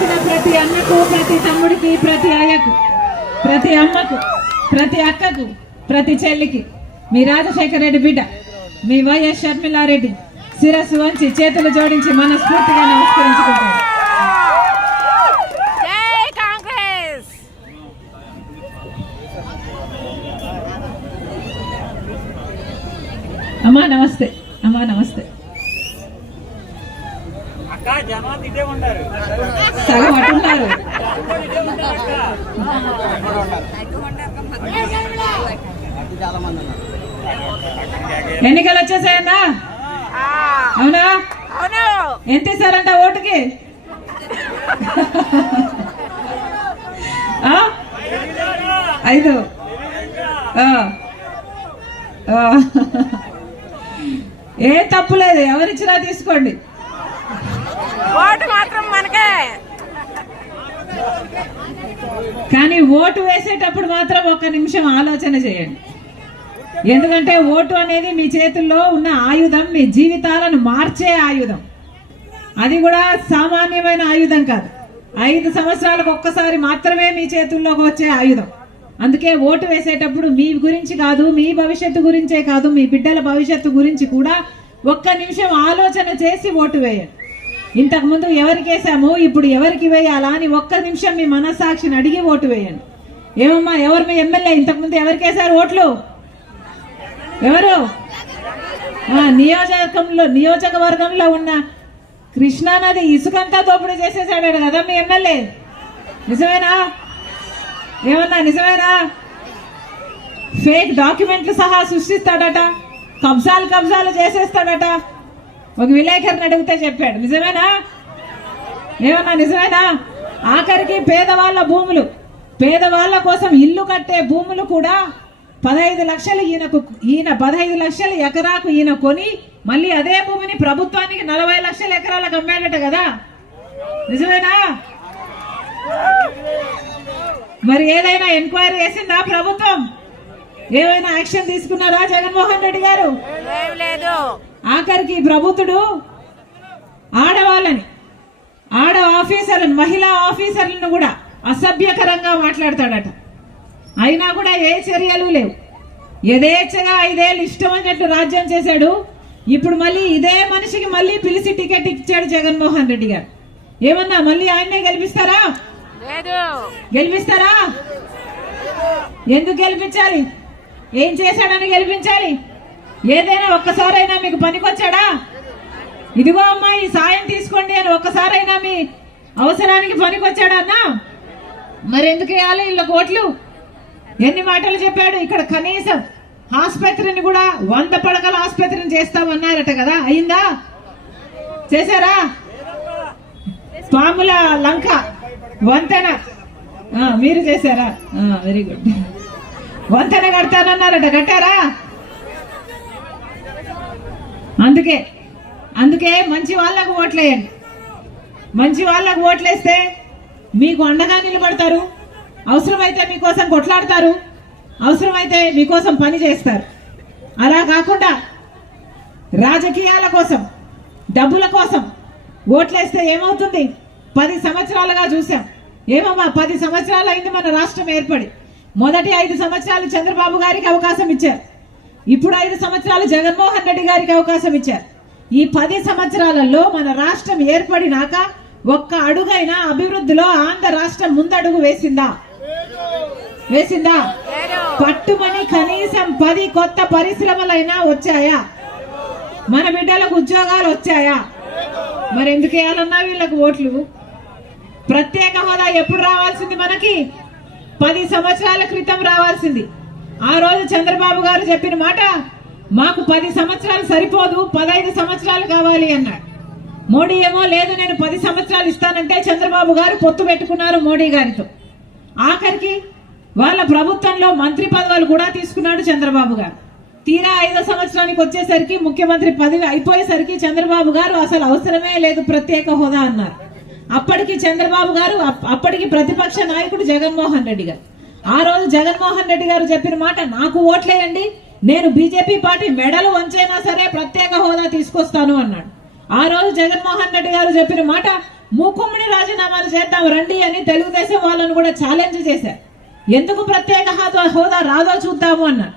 వచ్చిన ప్రతి అన్నకు, ప్రతి తమ్ముడికి, ప్రతి అయ్యకు, ప్రతి అమ్మకు, ప్రతి అక్కకు, ప్రతి చెల్లికి మీ రాజశేఖర రెడ్డి బిడ్డ మీ వైఎస్ షర్మిలారెడ్డి శిరస్సు వంచి చేతులు జోడించి మనస్ఫూర్తిగా నమస్కరించుకుంటారు. అమ్మా నమస్తే, అమ్మా నమస్తే. సగం అట్టున్నారు. ఎన్నికలు వచ్చేసాయన్నా? అవునా? ఎంత ఇస్తారంట ఓటుకి? 5. ఏ తప్పు లేదు, ఎవరిచ్చినా తీసుకోండి. ఓటు మాత్రం మనకే. కానీ ఓటు వేసేటప్పుడు మాత్రం ఒక్క నిమిషం ఆలోచన చేయండి. ఎందుకంటే ఓటు అనేది మీ చేతుల్లో ఉన్న ఆయుధం, మీ జీవితాలను మార్చే ఆయుధం. అది కూడా సామాన్యమైన ఆయుధం కాదు. 5 సంవత్సరాలకు ఒక్కసారి మాత్రమే మీ చేతుల్లోకి వచ్చే ఆయుధం. అందుకే ఓటు వేసేటప్పుడు మీ గురించి కాదు, మీ భవిష్యత్తు గురించే కాదు, మీ బిడ్డల భవిష్యత్తు గురించి కూడా ఒక్క నిమిషం ఆలోచన చేసి ఓటు వేయండి. ఇంతకుముందు ఎవరికి వేసాము, ఇప్పుడు ఎవరికి వేయాలా అని ఒక్క నిమిషం మీ మనస్సాక్షిని అడిగి ఓటు వేయండి. ఏమమ్మా, ఎవరు మీ ఎమ్మెల్యే? ఇంతకుముందు ఎవరికి వేశారు ఓట్లు? ఎవరు? నియోజకవర్గంలో ఉన్న కృష్ణానది ఇసుకంతా దోపిడీ చేసేసాడు కదా మీ ఎమ్మెల్యే. నిజమేనా? ఏమన్నా నిజమేనా? ఫేక్ డాక్యుమెంట్లు సహా సృష్టిస్తాడట, కబ్జాలు చేసేస్తాడట. ఒక విలేకరిని అడిగితే చెప్పాడు. నిజమేనా? ఏమన్నా నిజమేనా? ఆఖరికి పేదవాళ్ళ భూములు, పేదవాళ్ళ కోసం ఇల్లు కట్టే భూములు కూడా 15 లక్షలు ఈయన 15 లక్షలు ఎకరాకు ఈయన కొని మళ్ళీ అదే భూమిని ప్రభుత్వానికి 40 లక్షల ఎకరాలకు అమ్మాడట కదా. నిజమేనా? మరి ఏదైనా ఎంక్వైరీ చేసిందా ప్రభుత్వం? ఏమైనా యాక్షన్ తీసుకున్నారా జగన్మోహన్ రెడ్డి గారు? ఆఖరికి ప్రభుత్వుడు ఆడవాళ్ళని, ఆఫీసర్లను, మహిళా ఆఫీసర్లను కూడా అసభ్యకరంగా మాట్లాడతాడట. అయినా కూడా ఏ చర్యలు లేవు. యథేచ్ఛగా 5 ఏళ్ళు ఇష్టం అన్నట్టు రాజ్యం చేశాడు. ఇప్పుడు మళ్ళీ ఇదే మనిషికి మళ్ళీ పిలిచి టికెట్ ఇచ్చాడు జగన్మోహన్ రెడ్డి గారు. ఏమన్నా మళ్ళీ ఆయన్నే గెలిపిస్తారా? గెలిపిస్తారా? ఎందుకు గెలిపించాలి? ఏం చేశాడని గెలిపించాలి? ఏదైనా ఒక్కసారైనా మీకు పనికొచ్చాడా? ఇదిగో అమ్మా ఈ సాయం తీసుకోండి అని ఒక్కసారైనా మీ అవసరానికి పనికొచ్చాడా అన్నా? మరి ఎందుకు వేయాలి వీళ్ళకి ఓట్లు? ఎన్ని మాటలు చెప్పాడు. ఇక్కడ కనీసం ఆసుపత్రిని కూడా 100 పడకల ఆసుపత్రిని చేస్తామన్నారట కదా, అయిందా? చేశారా? పాముల లంక వంతెన మీరు చేశారా? Very good. వంతెన కడతానన్నారట, కట్టారా? అందుకే మంచి వాళ్ళకు ఓట్లేయండి. మంచి వాళ్ళకు ఓట్లేస్తే మీకు అండగా నిలబడతారు. అవసరమైతే మీకోసం కొట్లాడతారు, అవసరమైతే మీకోసం పని చేస్తారు. అలా కాకుండా రాజకీయాల కోసం, డబ్బుల కోసం ఓట్లేస్తే ఏమవుతుంది? 10 సంవత్సరాలుగా చూసాం. ఏమమ్మా 10 సంవత్సరాలు అయింది మన రాష్ట్రం ఏర్పడి. మొదటి 5 సంవత్సరాలు చంద్రబాబు గారికి అవకాశం ఇచ్చారు. ఇప్పుడు 5 సంవత్సరాలు జగన్మోహన్ రెడ్డి గారికి అవకాశం ఇచ్చారు. ఈ 10 సంవత్సరాలలో మన రాష్ట్రం ఏర్పడినాక ఒక్క అడుగైనా అభివృద్ధిలో ఆంధ్ర రాష్ట్రం ముందడుగు వేసిందా? పట్టుమని కనీసం 10 కొత్త పరిశ్రమలైనా వచ్చాయా? మన బిడ్డలకు ఉద్యోగాలు వచ్చాయా? మరి ఎందుకు వేయాలన్నా వీళ్ళకు ఓట్లు? ప్రత్యేక హోదా ఎప్పుడు రావాల్సింది? మనకి 10 సంవత్సరాల క్రితం రావాల్సింది. ఆ రోజు చంద్రబాబు గారు చెప్పిన మాట, మాకు 10 సంవత్సరాలు సరిపోదు, 15 సంవత్సరాలు కావాలి అన్నాడు. మోడీ ఏమో లేదు నేను 10 సంవత్సరాలు ఇస్తానంటే చంద్రబాబు గారు పొత్తు పెట్టుకున్నారు మోడీ గారితో. ఆఖరికి వాళ్ళ ప్రభుత్వంలో మంత్రి పదవులు కూడా తీసుకున్నాడు చంద్రబాబు గారు. తీరా 5వ సంవత్సరానికి వచ్చేసరికి ముఖ్యమంత్రి పదవి అయిపోయేసరికి చంద్రబాబు గారు అసలు అవసరమే లేదు ప్రత్యేక హోదా అన్నారు. అప్పటికి చంద్రబాబు గారు, అప్పటికి ప్రతిపక్ష నాయకుడు జగన్మోహన్ రెడ్డి గారు, ఆ రోజు జగన్మోహన్ రెడ్డి గారు చెప్పిన మాట, నాకు ఓట్లేయండి, నేను బీజేపీ పార్టీ మెడలు వంచైనా సరే ప్రత్యేక హోదా తీసుకొస్తాను అన్నాడు. ఆ రోజు జగన్మోహన్ రెడ్డి గారు చెప్పిన మాట, మూకుమ్మడి రాజీనామాలు ఉద్యమాలు చేద్దాం రండి అని తెలుగుదేశం వాళ్ళను కూడా ఛాలెంజ్ చేశారు. ఎందుకు ప్రత్యేక హోదా రాదో చూద్దాము అన్నారు.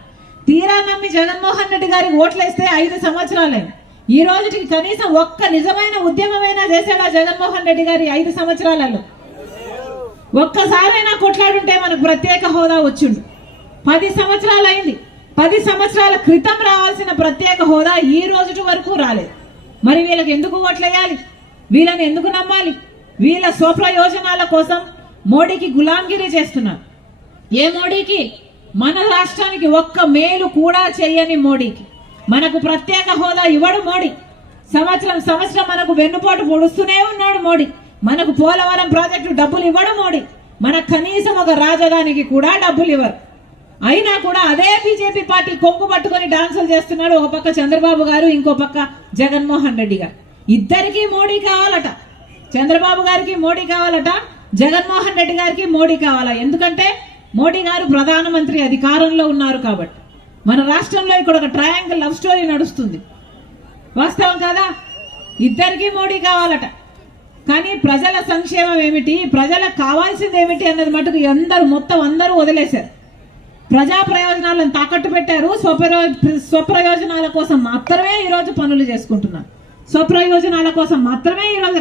తీరా నమ్మి జగన్మోహన్ రెడ్డి గారికి ఓట్లేస్తే 5 సంవత్సరాలైంది. ఈ రోజుకి కనీసం ఒక్క నిజమైన ఉద్యమమైనా చేశాడా జగన్మోహన్ రెడ్డి గారి 5 సంవత్సరాలలో? ఒక్కసారైనా కొట్లాడుంటే మనకు ప్రత్యేక హోదా వచ్చిండు. 10 సంవత్సరాలు అయింది. 10 సంవత్సరాల క్రితం రావాల్సిన ప్రత్యేక హోదా ఈ రోజు వరకు రాలేదు. మరి వీళ్ళకి ఎందుకు ఓట్లేయాలి? వీళ్ళని ఎందుకు నమ్మాలి? వీళ్ళ స్వప్రయోజనాల కోసం మోడీకి గులాంగిరి చేస్తున్నారు. ఏ మోడీకి? మన రాష్ట్రానికి ఒక్క మేలు కూడా చేయని మోడీకి. మనకు ప్రత్యేక హోదా ఇవ్వడు మోడీ. సంవత్సరం మనకు వెన్నుపోటు పొడుస్తూనే ఉన్నాడు మోడీ. మనకు పోలవరం ప్రాజెక్టు డబ్బులు ఇవ్వడు మోడీ. మనకు కనీసం ఒక రాజధానికి కూడా డబ్బులు ఇవ్వరు. అయినా కూడా అదే బీజేపీ పార్టీ కొంగు పట్టుకొని డాన్సులు చేస్తున్నాడు. ఒక పక్క చంద్రబాబు గారు, ఇంకో పక్క జగన్మోహన్ రెడ్డి గారు. ఇద్దరికి మోడీ కావాలట. చంద్రబాబు గారికి మోడీ కావాలట, జగన్మోహన్ రెడ్డి గారికి మోడీ కావాలా? ఎందుకంటే మోడీ గారు ప్రధానమంత్రి అధికారంలో ఉన్నారు కాబట్టి. మన రాష్ట్రంలో ఇక్కడ ఒక ట్రయాంగిల్ లవ్ స్టోరీ నడుస్తుంది. వాస్తవం కదా? ఇద్దరికి మోడీ కావాలట. కానీ ప్రజల సంక్షేమం ఏమిటి, ప్రజలకు కావాల్సింది ఏమిటి అన్నది మటుకు అందరూ వదిలేశారు. ప్రజా ప్రయోజనాలను తాకట్టు పెట్టారు. స్వప్రయోజనాల కోసం మాత్రమే ఈరోజు పనులు చేసుకుంటున్నారు. స్వప్రయోజనాల కోసం మాత్రమే ఈరోజు